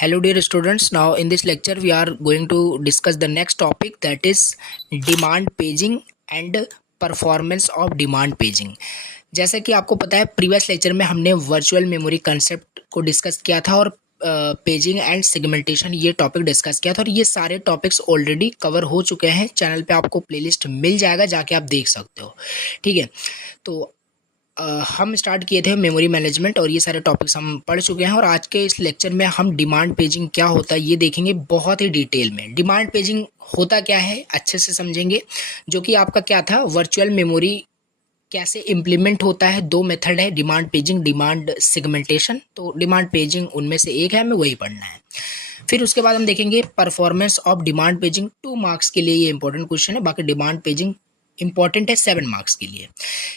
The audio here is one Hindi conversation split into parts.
Hello dear students, now in this lecture we are going to discuss the next topic, that is demand paging and performance of demand paging। जैसा कि आपको पता है प्रीवियस लेक्चर में हमने वर्चुअल मेमोरी कंसेप्ट को डिस्कस किया था और पेजिंग एंड सेगमेंटेशन ये टॉपिक डिस्कस किया था और ये सारे टॉपिक्स ऑलरेडी कवर हो चुके हैं। चैनल पे आपको प्लेलिस्ट मिल जाएगा, जाके आप देख सकते हो। ठीक है, तो हम स्टार्ट किए थे मेमोरी मैनेजमेंट और ये सारे टॉपिक्स हम पढ़ चुके हैं और आज के इस लेक्चर में हम डिमांड पेजिंग क्या होता है ये देखेंगे बहुत ही डिटेल में। डिमांड पेजिंग होता क्या है अच्छे से समझेंगे, जो कि आपका क्या था, वर्चुअल मेमोरी कैसे इम्प्लीमेंट होता है। दो मेथड है, डिमांड पेजिंग, डिमांड सेगमेंटेशन। तो डिमांड पेजिंग उनमें से एक है, हमें वही पढ़ना है। फिर उसके बाद हम देखेंगे performance of demand paging. 2 marks के लिए ये इंपॉर्टेंट क्वेश्चन है, बाकी डिमांड पेजिंग इंपॉर्टेंट है 7 मार्क्स के लिए।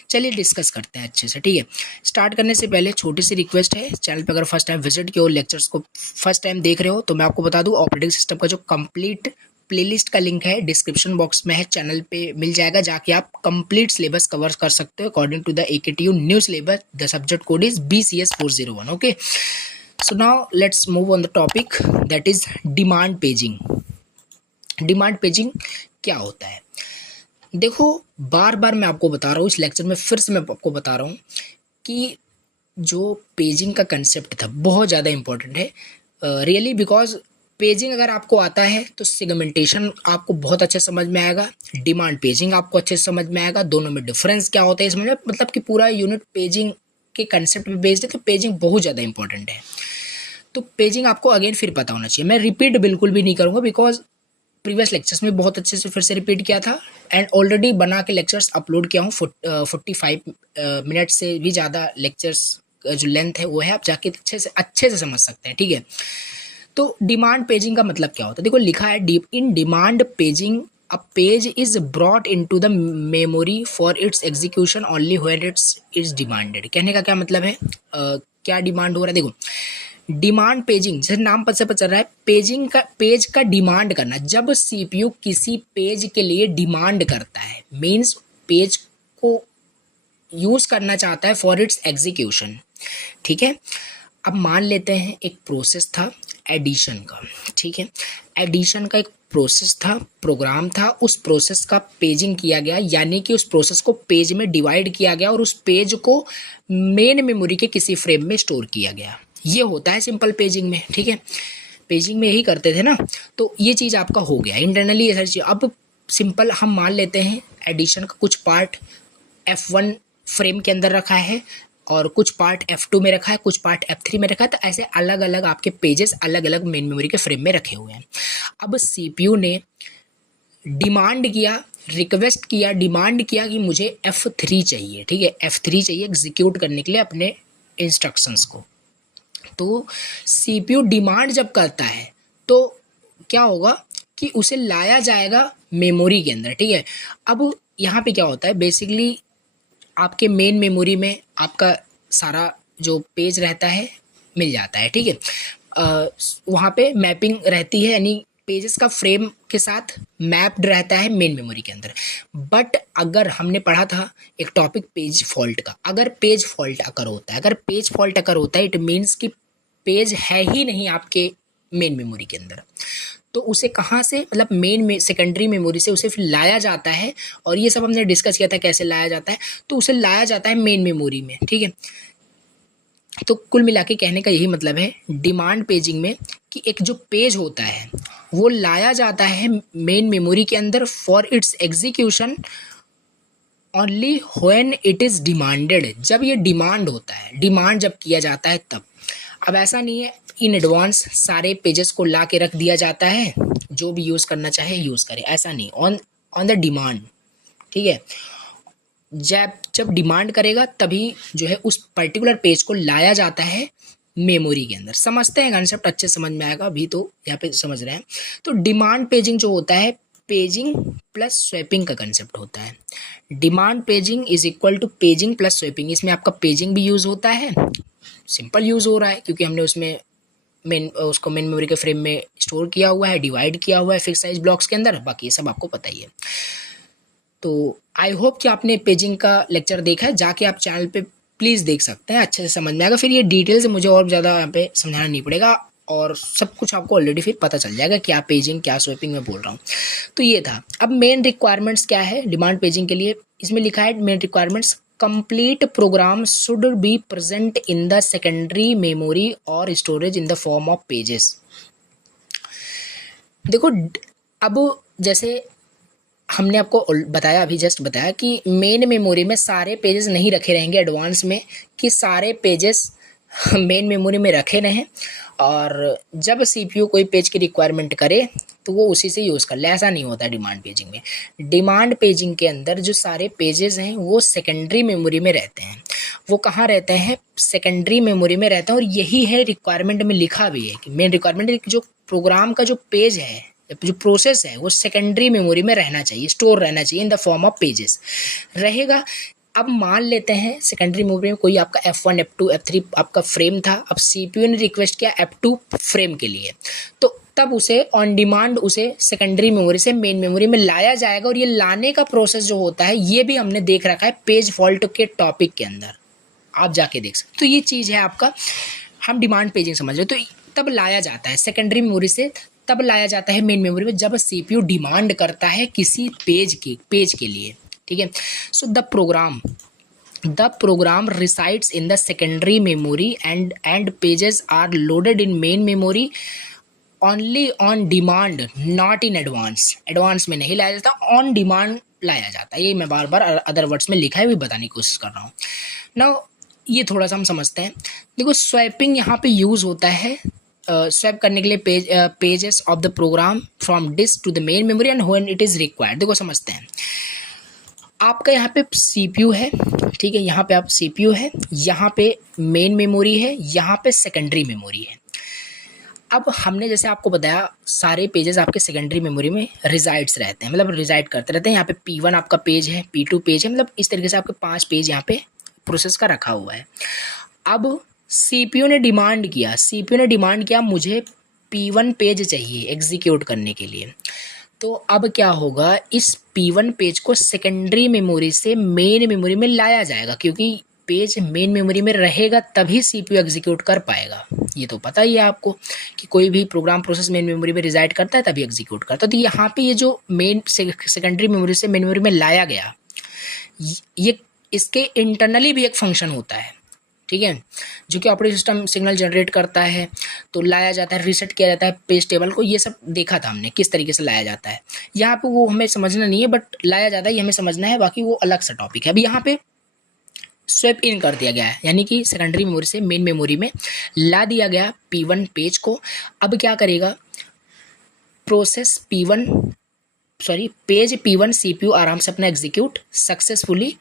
चलिए डिस्कस करते हैं अच्छे से। ठीक है, स्टार्ट करने से पहले छोटी सी रिक्वेस्ट है, चैनल पे अगर फर्स्ट टाइम विजिट किया हो, लेक्चर्स को फर्स्ट टाइम देख रहे हो, तो मैं आपको बता दूं ऑपरेटिंग सिस्टम का जो कंप्लीट प्लेलिस्ट का लिंक है डिस्क्रिप्शन बॉक्स में है, चैनल पे मिल जाएगा, जाके आप कंप्लीट सिलेबस कवर कर सकते हो according to the AKTU new syllabus. The subject code is BCS 401। Okay, so now let's move on the topic, that is demand paging. Demand paging क्या होता है? देखो, बार बार मैं आपको बता रहा हूँ, इस लेक्चर में फिर से मैं आपको बता रहा हूँ कि जो पेजिंग का कंसेप्ट था बहुत ज़्यादा इंपॉर्टेंट है रियली, बिकॉज पेजिंग अगर आपको आता है तो सेगमेंटेशन आपको बहुत अच्छे समझ में आएगा, डिमांड पेजिंग आपको अच्छे से समझ में आएगा। दोनों में डिफरेंस क्या होता है इसमें, मतलब कि पूरा यूनिट पेजिंग के कंसेप्ट पे बेस्ड है, तो पेजिंग बहुत ज़्यादा इंपॉर्टेंट है। तो पेजिंग आपको अगेन फिर पता होना चाहिए। मैं रिपीट बिल्कुल भी नहीं करूँगा, बिकॉज प्रीवियस लेक्चर्स में बहुत अच्छे से फिर से रिपीट किया था एंड ऑलरेडी बना के लेक्चर्स अपलोड किया हूँ। 45 मिनट से भी ज़्यादा लेक्चर्स जो लेंथ है वो है, आप जाके अच्छे से समझ सकते हैं। ठीक है, तो डिमांड पेजिंग का मतलब क्या होता है? देखो, लिखा है in demand paging a page is brought into the memory for its execution only when it's demanded. कहने का क्या मतलब है, क्या डिमांड हो रहा है? देखो, डिमांड पेजिंग जैसे नाम पर से पता चल रहा है, पेजिंग का, पेज का डिमांड करना। जब CPU किसी पेज के लिए डिमांड करता है, मीन्स पेज को यूज करना चाहता है फॉर इट्स एग्जीक्यूशन। ठीक है, अब मान लेते हैं एक प्रोसेस था एडिशन का। ठीक है, एडिशन का एक प्रोसेस था, प्रोग्राम था, उस प्रोसेस का पेजिंग किया गया, यानी कि उस प्रोसेस को पेज में डिवाइड किया गया और उस पेज को मेन मेमोरी के किसी फ्रेम में स्टोर किया गया। ये होता है सिंपल पेजिंग में। ठीक है, पेजिंग में यही करते थे ना, तो ये चीज़ आपका हो गया इंटरनली ये सारी चीज़। अब सिंपल हम मान लेते हैं एडिशन का कुछ पार्ट F1 फ्रेम के अंदर रखा है और कुछ पार्ट F2 में रखा है, कुछ पार्ट F3 में रखा है, तो ऐसे अलग अलग आपके पेजेस अलग अलग मेन मेमोरी के फ्रेम में रखे हुए हैं। अब CPU ने डिमांड किया, रिक्वेस्ट किया, डिमांड किया कि मुझे F3 चाहिए। ठीक है, F3 चाहिए एग्जीक्यूट करने के लिए अपने इंस्ट्रक्शंस को। तो CPU डिमांड जब करता है तो क्या होगा कि उसे लाया जाएगा मेमोरी के अंदर। ठीक है, अब यहाँ पे क्या होता है, बेसिकली आपके मेन मेमोरी में आपका सारा जो पेज रहता है मिल जाता है। ठीक है, वहाँ पे मैपिंग रहती है, यानी पेजेस का फ्रेम के साथ मैप्ड रहता है मेन मेमोरी के अंदर। बट अगर हमने पढ़ा था एक टॉपिक पेज फॉल्ट का, अगर पेज फॉल्ट अकर होता है, अगर पेज फॉल्ट अकर होता है, इट मीन्स कि पेज है ही नहीं आपके मेन मेमोरी के अंदर, तो उसे कहाँ से, मतलब मेन में सेकेंडरी मेमोरी से उसे फिर लाया जाता है। और ये सब हमने डिस्कस किया था कैसे लाया जाता है, तो उसे लाया जाता है मेन मेमोरी में। ठीक है, तो कुल मिला के कहने का यही मतलब है डिमांड पेजिंग में कि एक जो पेज होता है वो लाया जाता है मेन मेमोरी के अंदर for its execution only when it is demanded. जब ये डिमांड होता है, डिमांड जब किया जाता है तब। अब ऐसा नहीं है इन एडवांस सारे पेजेस को ला के रख दिया जाता है, जो भी यूज़ करना चाहे यूज़ करे, ऐसा नहीं, ऑन द डिमांड। ठीक है, जब डिमांड करेगा तभी जो है उस पर्टिकुलर पेज को लाया जाता है मेमोरी के अंदर। समझते हैं कंसेप्ट, अच्छे समझ में आएगा, अभी तो यहाँ पे समझ रहे हैं। तो डिमांड पेजिंग जो होता है, पेजिंग प्लस स्वैपिंग का कंसेप्ट होता है। Demand paging is equal to paging plus swapping. इसमें आपका पेजिंग भी यूज़ होता है, सिंपल यूज़ हो रहा है क्योंकि हमने उसमें उसको मेन मेमोरी के फ्रेम में स्टोर किया हुआ है, डिवाइड किया हुआ है फिक्स साइज ब्लॉक्स के अंदर, बाकी ये सब आपको पता ही है। तो आई होप कि आपने पेजिंग का लेक्चर देखा है, जाके आप चैनल पे प्लीज़ देख सकते हैं, अच्छे से समझ में आएगा। फिर ये डिटेल से मुझे और ज़्यादा यहाँ पे समझाना नहीं पड़ेगा, और सब कुछ आपको ऑलरेडी फिर पता चल जाएगा क्या पेजिंग क्या स्वैपिंग मैं बोल रहा हूँ। तो ये था। अब मेन रिक्वायरमेंट्स क्या है डिमांड पेजिंग के लिए, इसमें लिखा है main requirements, complete program should be present in the secondary memory और storage in the form of pages. देखो अब जैसे हमने आपको बताया, अभी जस्ट बताया कि मेन मेमोरी में सारे पेजेस नहीं रखे रहेंगे एडवांस में, कि सारे पेजेस मेन मेमोरी में रखे रहें और जब सीपीयू कोई पेज की रिक्वायरमेंट करे तो वो उसी से यूज़ कर ले। ऐसा नहीं होता डिमांड पेजिंग में। डिमांड पेजिंग के अंदर जो सारे पेजेस हैं वो सेकेंडरी मेमोरी में रहते हैं। वो कहाँ रहते हैं? सेकेंडरी मेमोरी में रहते हैं। और यही है रिक्वायरमेंट में लिखा भी है कि मेन रिक्वायरमेंट जो प्रोग्राम का जो पेज है, जो प्रोसेस है, वो सेकेंडरी मेमोरी में रहना चाहिए, स्टोर रहना चाहिए इन द फॉर्म ऑफ पेजेस रहेगा। अब मान लेते हैं सेकेंडरी मेमोरी में कोई आपका F1 F2 F3 आपका फ्रेम था। अब सीपीयू ने रिक्वेस्ट किया F2 फ्रेम के लिए, तो तब उसे ऑन डिमांड उसे सेकेंडरी मेमोरी से मेन मेमोरी में लाया जाएगा। और ये लाने का प्रोसेस जो होता है ये भी हमने देख रखा है पेज फॉल्ट के टॉपिक के अंदर, आप जाके देख सकते। तो ये चीज़ है आपका, हम डिमांड पेजिंग समझ रहे। तो तब लाया जाता है सेकेंडरी मेमोरी से, तब लाया जाता है मेन मेमोरी में जब सीपीयू डिमांड करता है किसी पेज के लिए। ठीक है। So the program resides in the secondary memory and pages are loaded in main memory only on demand, not in advance। Advance में नहीं लाया जाता, ऑन डिमांड लाया जाता है। ये मैं बार बार अदर वर्ड्स में लिखा है भी बताने की कोशिश कर रहा हूँ। नाउ ये थोड़ा सा हम समझते हैं। देखो स्वैपिंग यहाँ पे यूज़ होता है स्वैप करने के लिए pages of the program from disk to the main memory and when it is required. देखो समझते हैं, आपका यहाँ पे सीपीयू है, ठीक है, यहाँ पे आप सीपीयू है, यहाँ पे मेन मेमोरी है, यहाँ पे सेकेंडरी मेमोरी है। अब हमने जैसे आपको बताया सारे पेजेस आपके सेकेंडरी मेमोरी में रिजाइड्स रहते हैं, मतलब रिजाइड करते रहते हैं। यहाँ पे P1 आपका पेज है, P2 पेज है, मतलब इस तरीके से आपके 5 पेज यहाँ पे प्रोसेस का रखा हुआ है। अब सीपीयू ने डिमांड किया मुझे P1 पेज चाहिए एग्जीक्यूट करने के लिए। तो अब क्या होगा, इस P1 पेज को सेकेंडरी मेमोरी से मेन मेमोरी में लाया जाएगा, क्योंकि पेज मेन मेमोरी में रहेगा तभी सीपीयू एग्जीक्यूट कर पाएगा। ये तो पता ही है आपको कि कोई भी प्रोग्राम प्रोसेस मेन मेमोरी में रिजाइड करता है तभी एग्जीक्यूट करता है। तो यहाँ पे ये जो मेन सेकेंडरी मेमोरी से मेन मेमोरी में लाया गया, ये इसके इंटरनली भी एक फंक्शन होता है, ठीक है, जो कि ऑपरेटिंग सिस्टम सिग्नल जनरेट करता है, तो लाया जाता है, रीसेट किया जाता है पेज टेबल को। ये सब देखा था हमने किस तरीके से लाया जाता है। यहाँ पे वो हमें समझना नहीं है, बट लाया जाता है ये हमें समझना है, बाकी वो अलग सा टॉपिक है। अभी यहाँ पे स्वैप इन कर दिया गया है, यानी कि सेकेंडरी मेमोरी से मेन मेमोरी में ला दिया गया P1 पेज को। अब क्या करेगा, पेज P1 सीपीयू आराम से अपना एग्जीक्यूट सक्सेसफुली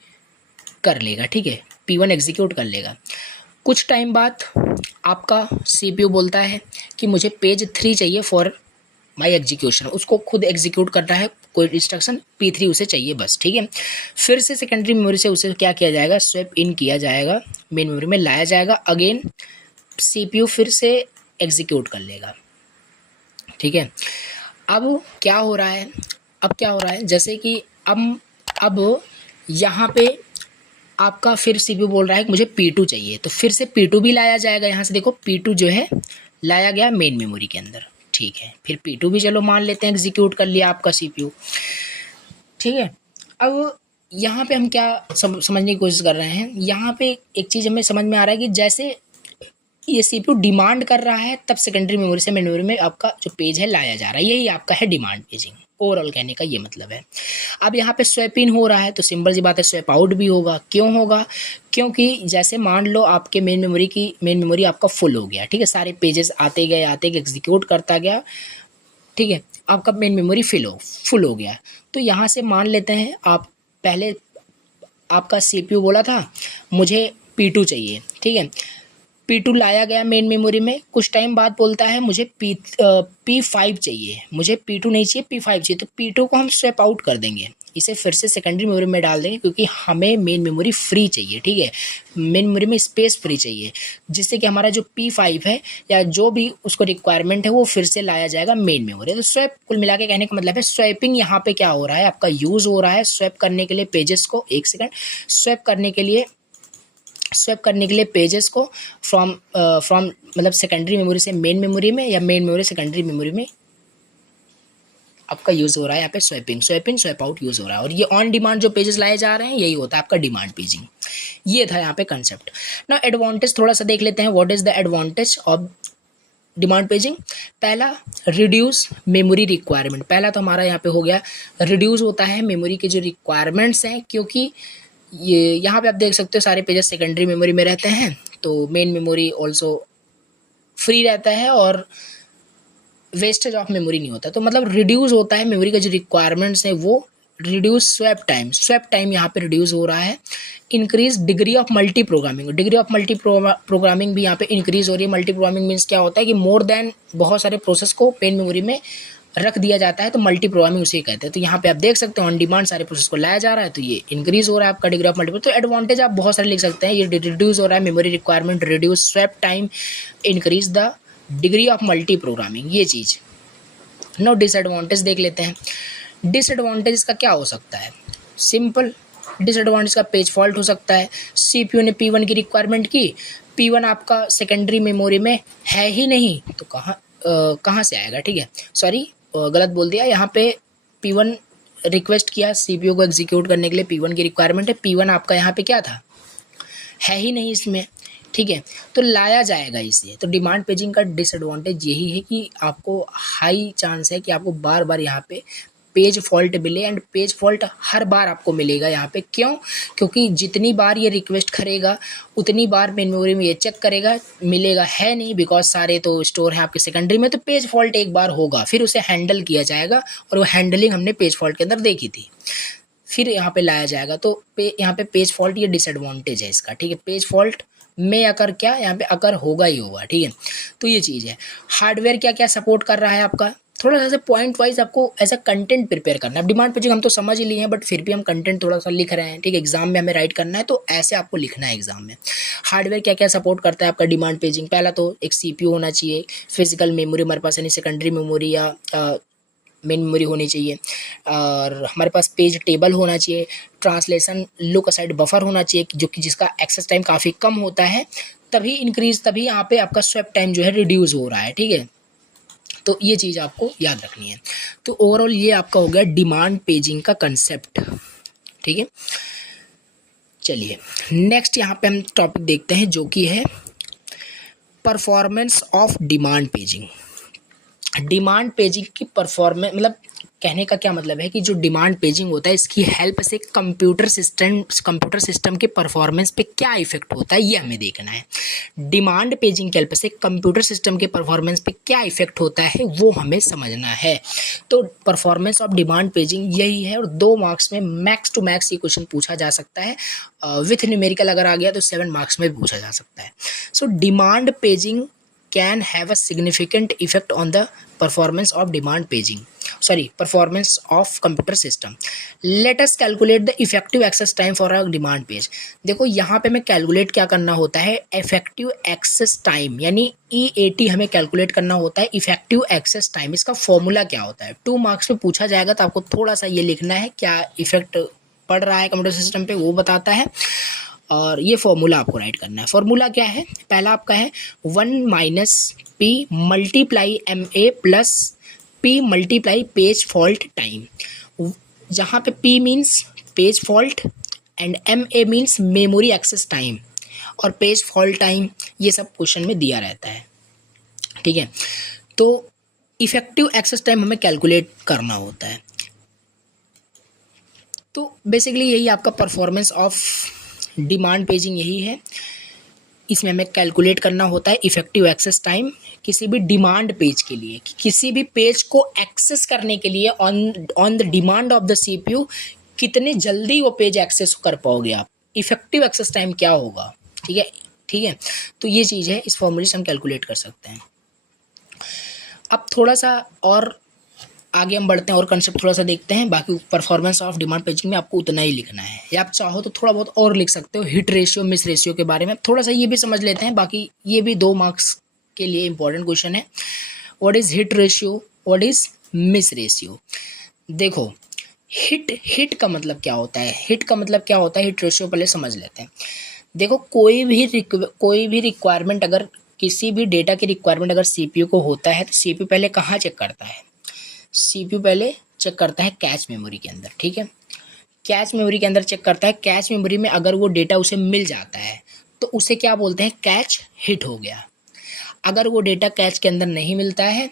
कर लेगा, ठीक है, P1 एग्जीक्यूट कर लेगा। कुछ टाइम बाद आपका सीपीयू बोलता है कि मुझे पेज 3 चाहिए फॉर माई एग्जीक्यूशन, उसको खुद एग्जीक्यूट करना है, कोई इंस्ट्रक्शन P3 उसे चाहिए बस, ठीक है। फिर से सेकेंडरी मेमोरी से उसे क्या किया जाएगा, स्वैप इन किया जाएगा, मेन मेमोरी में लाया जाएगा, अगेन सीपीयू फिर से एग्जीक्यूट कर लेगा, ठीक है। अब क्या हो रहा है, जैसे कि अब यहाँ पे आपका फिर सीपीयू बोल रहा है कि मुझे P2 चाहिए, तो फिर से P2 भी लाया जाएगा। यहाँ से देखो P2 जो है लाया गया मेन मेमोरी के अंदर, ठीक है। फिर P2 भी चलो मान लेते हैं एग्जीक्यूट कर लिया आपका सीपीयू, ठीक है। अब यहाँ पे हम क्या समझने की कोशिश कर रहे हैं, यहाँ पे एक चीज़ हमें समझ में आ रहा है कि जैसे ये सीपीयू डिमांड कर रहा है तब सेकेंडरी मेमोरी से मेन मेमोरी में आपका जो पेज है लाया जा रहा है, यही आपका है डिमांड पेजिंग। ओवरऑल कहने का ये मतलब है। अब यहाँ पे स्वैप इन हो रहा है तो सिंपल सी बात है स्वैप आउट भी होगा। क्यों होगा, क्योंकि जैसे मान लो आपके मेन मेमोरी आपका फुल हो गया, ठीक है, सारे पेजेस आते गए एग्जीक्यूट करता गया, ठीक है, आपका मेन मेमोरी फुल हो गया। तो यहाँ से मान लेते हैं आप पहले आपका सीपीयू बोला था मुझे P2 चाहिए, ठीक है, P2 लाया गया मेन मेमोरी में। कुछ टाइम बाद बोलता है मुझे P5 चाहिए, मुझे P2 नहीं चाहिए P5 चाहिए, तो P2 को हम स्वैप आउट कर देंगे, इसे फिर से सेकेंडरी मेमोरी में डाल देंगे, क्योंकि हमें मेन मेमोरी फ्री चाहिए, ठीक है, मेन मेमोरी में स्पेस फ्री चाहिए, जिससे कि हमारा जो P5 है या जो भी उसको रिक्वायरमेंट है वो फिर से लाया जाएगा मेन मेमोरी। तो स्वैप कुल मिला के कहने का मतलब है स्वैपिंग यहाँ पे क्या हो रहा है, आपका यूज़ हो रहा है स्वैप करने के लिए पेजेस को। एक सेकेंड, स्वैप करने के लिए स्वैप करने के लिए पेजेस को फ्रॉम मतलब सेकेंडरी मेमोरी से मेन मेमोरी में या मेन मेमोरी सेकेंडरी मेमोरी में आपका यूज़ हो रहा है। यहाँ पे swapping swap in swap out use हो रहा है। और ये ऑन डिमांड जो पेजेस लाए जा रहे हैं यही होता है आपका डिमांड पेजिंग। ये था यहाँ पे कंसेप्ट। ना एडवांटेज थोड़ा सा देख लेते हैं, what is the advantage of demand paging. पहला, रिड्यूस मेमोरी रिक्वायरमेंट। पहला तो हमारा यहाँ पे हो गया, रिड्यूस होता है मेमोरी के जो रिक्वायरमेंट्स हैं, क्योंकि ये यहाँ पे आप देख सकते हो सारे पेजेस सेकेंडरी मेमोरी में रहते हैं, तो मेन मेमोरी ऑल्सो फ्री रहता है और वेस्टेज ऑफ मेमोरी नहीं होता। तो मतलब रिड्यूस होता है मेमोरी का जो रिक्वायरमेंट्स है वो। रिड्यूस स्वैप टाइम यहाँ पे रिड्यूस हो रहा है। Increase degree of multi programming, degree of multi programming भी यहाँ पे इंक्रीज हो रही है। मल्टी प्रोग्रामिंग मीन्स क्या होता है कि मोर देन बहुत सारे प्रोसेस को पेन मेमोरी में रख दिया जाता है, तो मल्टी प्रोग्रामिंग उसे कहते हैं। तो यहाँ पे आप देख सकते हैं ऑन डिमांड सारे प्रोसेस को लाया जा रहा है, तो ये इंक्रीज हो रहा है आपका डिग्री ऑफ मल्टी। तो एडवांटेज आप बहुत सारे लिख सकते हैं, ये रिड्यूस हो रहा है memory requirement, reduce swap time, increase the degree of multi programming, ये चीज़। नो डिसएडवांटेज देख लेते हैं। डिसएडवांटेज का क्या हो सकता है, सिंपल। डिसएडवांटेज का पेज फॉल्ट हो सकता है। सीपीयू ने P1 की रिक्वायरमेंट की, P1 आपका सेकेंडरी मेमोरी में है ही नहीं, तो कहाँ से आएगा, ठीक है, सॉरी गलत बोल दिया। यहाँ पे P1 रिक्वेस्ट किया सीपीयू को एग्जीक्यूट करने के लिए, P1 की रिक्वायरमेंट है, P1 आपका यहाँ पे क्या था, है ही नहीं इसमें, ठीक है, तो लाया जाएगा इसे। तो डिमांड पेजिंग का डिसएडवांटेज यही है कि आपको हाई चांस है कि आपको बार बार यहाँ पे पेज फॉल्ट मिले, एंड पेज फॉल्ट हर बार आपको मिलेगा यहाँ पे। क्यों? क्योंकि जितनी बार ये रिक्वेस्ट करेगा उतनी बार मेन मेमोरी में ये चेक करेगा, मिलेगा है नहीं, बिकॉज सारे तो स्टोर है आपके सेकेंडरी में, तो पेज फॉल्ट एक बार होगा, फिर उसे हैंडल किया जाएगा, और वो हैंडलिंग हमने पेज फॉल्ट के अंदर देखी थी, फिर यहाँ पे लाया जाएगा। तो यहाँ पे पेज फॉल्ट ये डिसएडवांटेज है इसका, ठीक है। पेज फॉल्ट में अगर क्या यहाँ पे अगर होगा ही होगा, ठीक है, तो ये चीज़ है। हार्डवेयर क्या क्या सपोर्ट कर रहा है आपका, थोड़ा सा पॉइंट वाइज आपको ऐसा कंटेंट प्रिपेयर करना है। डिमांड पेजिंग हम तो समझ ही लिए हैं, बट फिर भी हम कंटेंट थोड़ा सा लिख रहे हैं, ठीक है, एग्जाम में हमें राइट करना है, तो ऐसे आपको लिखना है एग्जाम में। हार्डवेयर क्या क्या सपोर्ट करता है आपका डिमांड पेजिंग, पहला तो एक सीपीयू होना चाहिए, फिजिकल मेमोरी हमारे पास, यानी सेकेंडरी मेमोरी या मेन मेमोरी होनी चाहिए, और हमारे पास पेज टेबल होना चाहिए, ट्रांसलेशन लुक असाइड बफर होना चाहिए, जो कि जिसका एक्सेस टाइम काफ़ी कम होता है, तभी यहाँ पे आपका स्वैप टाइम जो है रिड्यूस हो रहा है, ठीक है। तो ये चीज़ आपको याद रखनी है। तो ओवरऑल ये आपका हो गया डिमांड पेजिंग का कंसेप्ट, ठीक है। चलिए नेक्स्ट यहाँ पे हम टॉपिक देखते हैं, जो कि है performance of demand paging. Demand paging की परफॉर्मेंस, मतलब कहने का क्या मतलब है कि जो डिमांड पेजिंग होता है इसकी हेल्प से कंप्यूटर सिस्टम के परफॉर्मेंस पे क्या इफेक्ट होता है, ये हमें देखना है। डिमांड पेजिंग की हेल्प से कंप्यूटर सिस्टम के परफॉर्मेंस पे क्या इफेक्ट होता है वो हमें समझना है। तो परफॉर्मेंस ऑफ डिमांड पेजिंग यही है, और 2 मार्क्स में मैक्स टू मैक्स ये क्वेश्चन पूछा जा सकता है। विथ न्यूमेरिकल अगर आ गया तो 7 मार्क्स में भी पूछा जा सकता है। So demand paging can have a significant effect on the performance of performance of computer system. Let us calculate the effective access time for a demand page. देखो यहाँ पे हमें कैलकुलेट क्या करना होता है, इफेक्टिव एक्सेस टाइम, यानी EAT हमें कैलकुलेट करना होता है, इफेक्टिव एक्सेस टाइम। इसका फॉर्मूला क्या होता है, 2 मार्क्स पे पूछा जाएगा, तो आपको थोड़ा सा ये लिखना है क्या इफेक्ट पड़ रहा है कंप्यूटर सिस्टम पे, वो बताता है, और ये फॉर्मूला आपको राइट करना है। फॉर्मूला क्या है, पहला आपका है 1 - P multiply MA plus P multiply page fault time, जहाँ पे P means page fault and MA means memory access time, और पेज फॉल्ट टाइम ये सब क्वेश्चन में दिया रहता है, ठीक है। तो इफेक्टिव एक्सेस टाइम हमें कैलकुलेट करना होता है। तो बेसिकली यही आपका परफॉर्मेंस ऑफ डिमांड पेजिंग यही है। इसमें हमें कैलकुलेट करना होता है इफेक्टिव एक्सेस टाइम किसी भी डिमांड पेज के लिए, किसी भी पेज को एक्सेस करने के लिए on the demand of the CPU कितने जल्दी वो पेज एक्सेस कर पाओगे आप, इफेक्टिव एक्सेस टाइम क्या होगा, ठीक है, ठीक है। तो ये चीज़ है, इस फॉर्मूले से हम कैलकुलेट कर सकते हैं। अब थोड़ा सा और आगे हम बढ़ते हैं और कंसेप्ट थोड़ा सा देखते हैं। बाकी परफॉर्मेंस ऑफ डिमांड पेजिंग में आपको उतना ही लिखना है, या आप चाहो तो थोड़ा बहुत और लिख सकते हो, हिट रेशियो मिस रेशियो के बारे में थोड़ा सा ये भी समझ लेते हैं। बाकी ये भी 2 मार्क्स के लिए इंपॉर्टेंट क्वेश्चन है। What is hit ratio, what is miss ratio. देखो हिट का मतलब क्या होता है, हिट का मतलब क्या होता है, हिट रेशियो पहले समझ लेते हैं। देखो कोई भी रिक्वायरमेंट अगर किसी भी डेटा की रिक्वायरमेंट अगर सीपीयू को होता है तो सीपीयू पहले कहाँ चेक करता है, सीपीयू पहले चेक करता है कैश मेमोरी के अंदर, ठीक है। कैश मेमोरी के अंदर चेक करता है, कैश मेमोरी में अगर वो डेटा उसे मिल जाता है तो उसे क्या बोलते हैं, कैच हिट हो गया। अगर वो डेटा कैच के अंदर नहीं मिलता है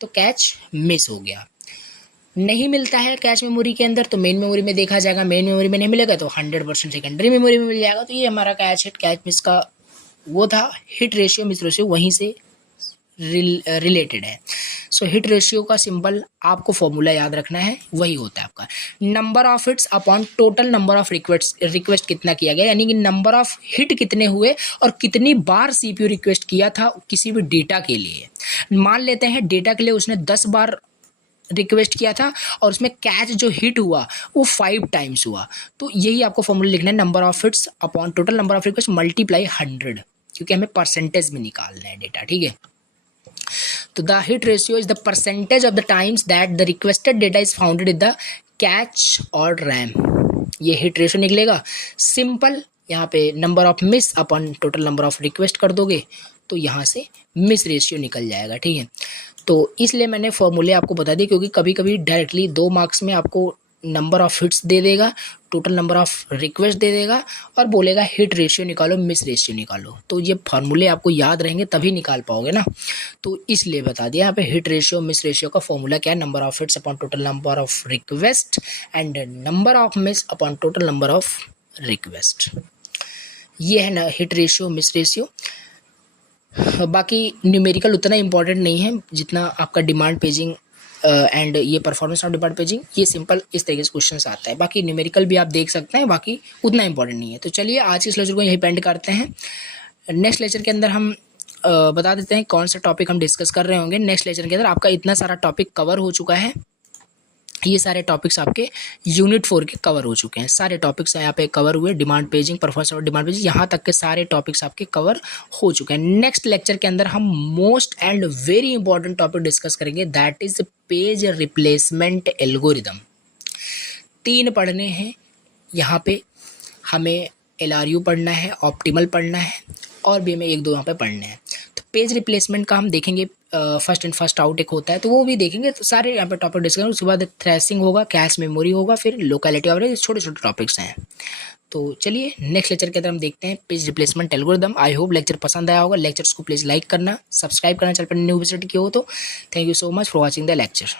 तो कैच मिस हो गया। नहीं मिलता है कैश मेमोरी के अंदर तो मेन मेमोरी में देखा जाएगा, मेन मेमोरी में नहीं मिलेगा तो 100% सेकेंडरी मेमोरी में मिल जाएगा। तो ये हमारा कैच हिट कैच मिस का वो था, हिट रेशियो मिस रेशियो वहीं से रिलेटेड है। सो हिट रेशियो का सिंपल आपको फॉर्मूला याद रखना है, वही होता है आपका number of hits upon total number of request कितना किया गया, यानी कि नंबर ऑफ हिट कितने हुए और कितनी बार सीपीयू रिक्वेस्ट किया था किसी भी डेटा के लिए। मान लेते हैं डेटा के लिए उसने 10 बार रिक्वेस्ट किया था और उसमें कैच जो हिट हुआ वो 5 टाइम्स हुआ, तो यही आपको फॉर्मूला लिखना है, number of hits upon total number of request multiply 100, क्योंकि हमें परसेंटेज में निकालना है डेटा, ठीक है। तो the hit ratio is the percentage of the times that the requested data is founded in the catch और रैम, ये हिट रेशियो निकलेगा। सिंपल यहाँ पे number of miss upon total number of request कर दोगे तो यहाँ से मिस रेशियो निकल जाएगा, ठीक है। तो इसलिए मैंने फॉर्मूले आपको बता दिए, क्योंकि कभी कभी डायरेक्टली 2 मार्क्स में आपको नंबर ऑफ हिट्स दे देगा, टोटल नंबर ऑफ रिक्वेस्ट दे देगा और बोलेगा हिट रेशियो निकालो, मिस रेशियो निकालो। तो ये फार्मूले आपको याद रहेंगे तभी निकाल पाओगे ना, तो इसलिए बता दिया यहाँ पे हिट रेशियो मिस रेशियो का फॉर्मूला क्या है, number of hits upon total number of request and number of miss upon total number of request. ये है ना हिट रेशियो मिस रेशियो। बाकी न्यूमेरिकल उतना इंपॉर्टेंट नहीं है जितना आपका डिमांड पेजिंग एंड ये परफॉर्मेंस ऑफ डिमांड पेजिंग, ये सिंपल इस तरीके से क्वेश्चन आता है। बाकी न्यूमेरिकल भी आप देख सकते हैं, बाकी उतना इंपॉर्टेंट नहीं है। तो चलिए आज के इस लेक्चर को यहीं पेंड करते हैं। नेक्स्ट लेक्चर के अंदर हम बता देते हैं कौन सा टॉपिक हम डिस्कस कर रहे होंगे। नेक्स्ट लेक्चर के अंदर आपका इतना सारा टॉपिक कवर हो चुका है, ये सारे टॉपिक्स आपके यूनिट 4 के कवर हो चुके हैं, सारे टॉपिक्स यहाँ पे कवर हुए, डिमांड पेजिंग, परफॉर्मेंस और डिमांड पेजिंग, यहाँ तक के सारे टॉपिक्स आपके कवर हो चुके हैं। नेक्स्ट लेक्चर के अंदर हम most and very important topic discuss करेंगे, that is page replacement algorithm. 3 पढ़ने हैं यहाँ पे, हमें LRU पढ़ना है, ऑप्टिमल पढ़ना है और भी हमें 1-2 यहाँ पे पढ़ने हैं। तो पेज रिप्लेसमेंट का हम देखेंगे, फर्स्ट इन फर्स्ट आउट एक होता है तो वो भी देखेंगे। तो सारे यहाँ पे टॉपिक डिस्कस, उसके बाद थ्रेसिंग होगा, कैश मेमोरी होगा, फिर लोकेलिटी एवरेज, छोटे छोटे टॉपिक्स हैं। तो चलिए नेक्स्ट लेक्चर के अंदर हम देखते हैं page replacement algorithm. I hope lecture पसंद आया होगा। लेक्चर्स को प्लीज़ लाइक करना, सब्सक्राइब करना, चैनल पर न्यू विजिट किया हो तो। Thank you so much for watching the lecture.